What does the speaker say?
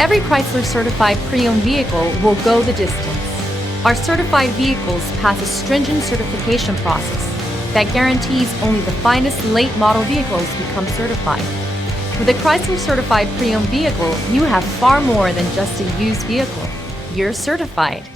Every Chrysler certified pre-owned vehicle will go the distance. Our certified vehicles pass a stringent certification process that guarantees only the finest late model vehicles become certified. With a Chrysler certified pre-owned vehicle, you have far more than just a used vehicle. You're certified.